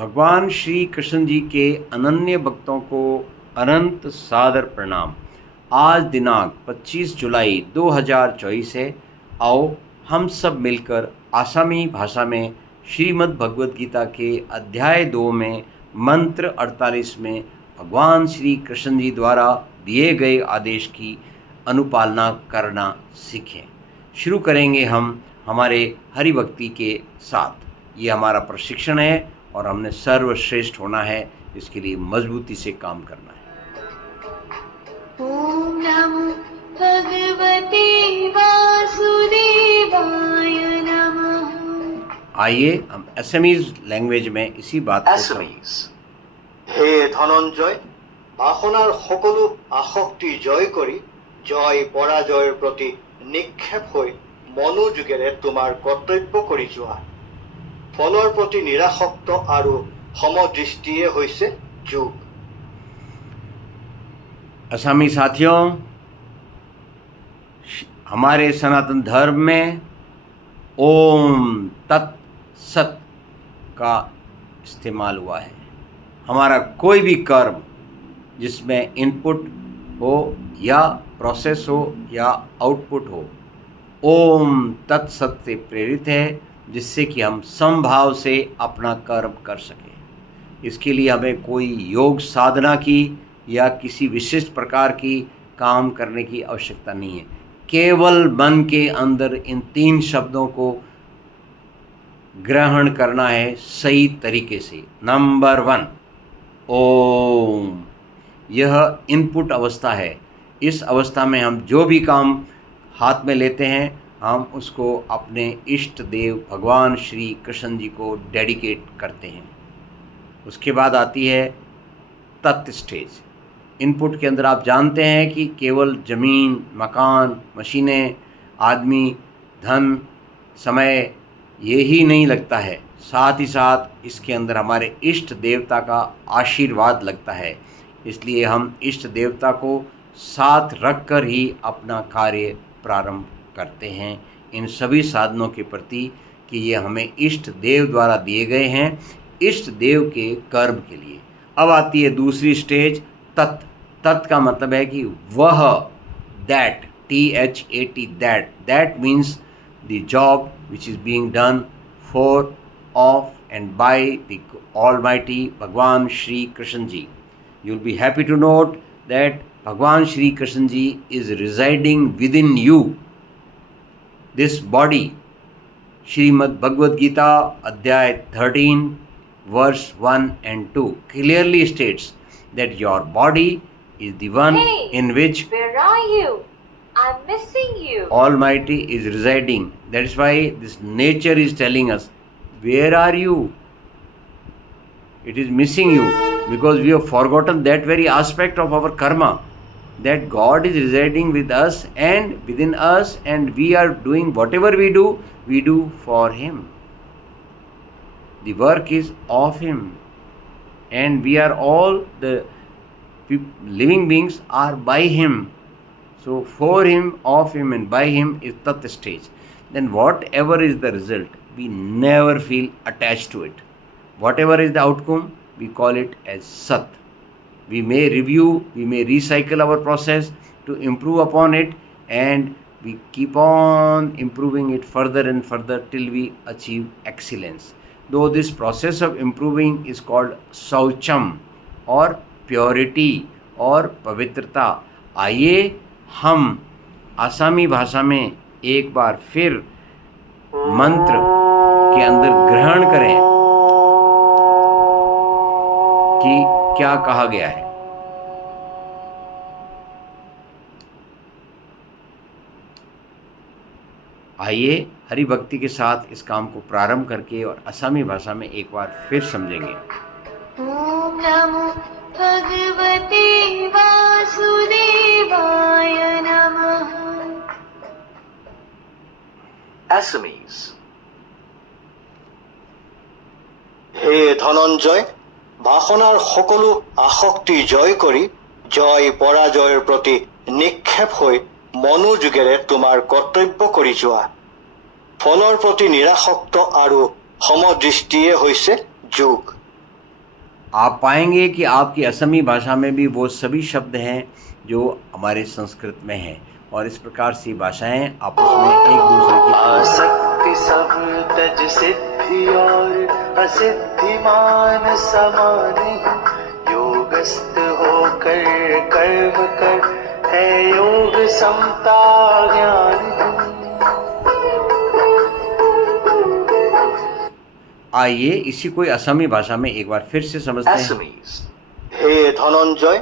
भगवान श्री कृष्ण जी के अनन्य भक्तों को अनंत सादर प्रणाम। आज दिनांक 25 जुलाई 2024 है। आओ हम सब मिलकर आसामी भाषा में श्रीमद् भगवद गीता के अध्याय 2 में मंत्र 48 में भगवान श्री कृष्ण जी द्वारा दिए गए आदेश की अनुपालना करना सीखें। शुरू करेंगे हम हमारे हरिभक्ति के साथ। ये हमारा प्रशिक्षण है और हमने सर्वश्रेष्ठ होना है, इसके लिए मजबूती से काम करना है। ओम नमो भगवते वासुदेवाय नमः। आइए हम असमीज लैंग्वेज में इसी बात को Assamese। হে ধনঞ্জয়, বাসনার সকলো আসক্তি জয় কৰি জয় পৰাজয়ৰ প্ৰতি নিক্ষেপ হৈ মনোযোগেৰে তোমাৰ কৰ্তব্য কৰি যোৱা। ফলৰ প্ৰতি নিৰাসক্ত আৰু সমদৃষ্টিয়ে হৈছে যোগ। असामी साथियों, हमारे सनातन धर्म में ओम तत् सत का इस्तेमाल हुआ है। हमारा कोई भी कर्म जिसमें इनपुट हो या प्रोसेस हो या आउटपुट हो, ओम तत्सत से प्रेरित है, जिससे कि हम समभाव से अपना कर्म कर सकें। इसके लिए हमें कोई योग साधना की या किसी विशिष्ट प्रकार की काम करने की आवश्यकता नहीं है। केवल मन के अंदर इन 3 शब्दों को ग्रहण करना है सही तरीके से। नंबर 1 ओम, यह इनपुट अवस्था है। इस अवस्था में हम जो भी काम हाथ में लेते हैं, हम उसको अपने इष्ट देव भगवान श्री कृष्ण जी को डेडिकेट करते हैं। उसके बाद आती है तत् स्टेज। इनपुट के अंदर आप जानते हैं कि केवल ज़मीन, मकान, मशीनें, आदमी, धन, समय ये ही नहीं लगता है, साथ ही साथ इसके अंदर हमारे इष्ट देवता का आशीर्वाद लगता है। इसलिए हम इष्ट देवता को साथ रखकर ही अपना कार्य प्रारंभ करते हैं, इन सभी साधनों के प्रति कि ये हमें इष्ट देव द्वारा दिए गए हैं, इष्ट देव के कर्म के लिए। अब आती है दूसरी स्टेज तत्। तत् का मतलब है कि वह, that, THAT, that means the job which is being done for, of and by the almighty Bhagwan Shri Krishna ji. You will be happy to note that Bhagwan Shri Krishna ji is residing within you. This body, Shrimad Bhagavad Gita अध्याय 13 verse 1 and 2 clearly states that your body is the one Hey, in which where are you? I'm missing you. Almighty is residing. That is why this nature is telling us, where are you? It is missing you because we have forgotten that very aspect of our karma, that God is residing with us and within us, and we are doing whatever we do for Him. The work is of Him, and we are all the living beings are by Him. So for Him, of Him and by Him is Tat stage. Then whatever is the result, we never feel attached to it. Whatever is the outcome, we call it as Sat. We may review, we may recycle our process to improve upon it, and we keep on improving it further and further till we achieve excellence. Though this process of improving is called Saucham और purity और पवित्रता। आइए हम आसामी भाषा में एक बार फिर मंत्र के अंदर ग्रहण करें कि क्या कहा गया है। आइए हरि भक्ति के साथ इस काम को प्रारंभ करके और असमी भाषा में एक बार फिर समझेंगे। ओम नमो भगवते वासुदेवाय नमः। Assamese। হে ধনঞ্জয়, বাসনাৰ সকলো আসক্তি জয় কৰি জয় পৰাজয়ৰ প্ৰতি নিক্ষেপ হৈ মনোযোগেৰে তোমাৰ কৰ্তব্য কৰি যোৱা। ফলৰ প্ৰতি নিৰাসক্ত আৰু সমদৃষ্টিয়ে হৈছে যোগ। आप पाएंगे कि आपकी असमी भाषा में भी वो सभी शब्द हैं जो हमारे संस्कृत में हैं, और इस प्रकार से भाषाएं आपस में एक दूसरे की पूरक हैं। आसक्ति सब तज सिद्धि और असिद्धि मान समानी, योगस्थ होकर कर्म कर है योग समता ज्ञानी। आइए इसी कोई असमी भाषा में एक बार फिर से समझते हैं। Assamese. হে ধনঞ্জয়,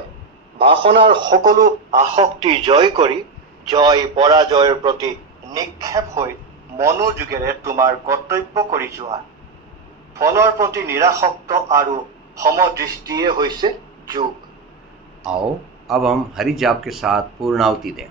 বাসনাৰ সকলো আসক্তি জয় কৰি জয় পৰাজয়ৰ প্ৰতি নিক্ষেপ হৈ মনোযোগেৰে তোমাৰ কৰ্তব্য কৰি যোৱা। ফলৰ প্ৰতি নিৰাসক্ত আৰু সমদৃষ্টিয়ে হৈছে যোগ। आओ अब हम हरि जाप के साथ पूर्णाहुति दें।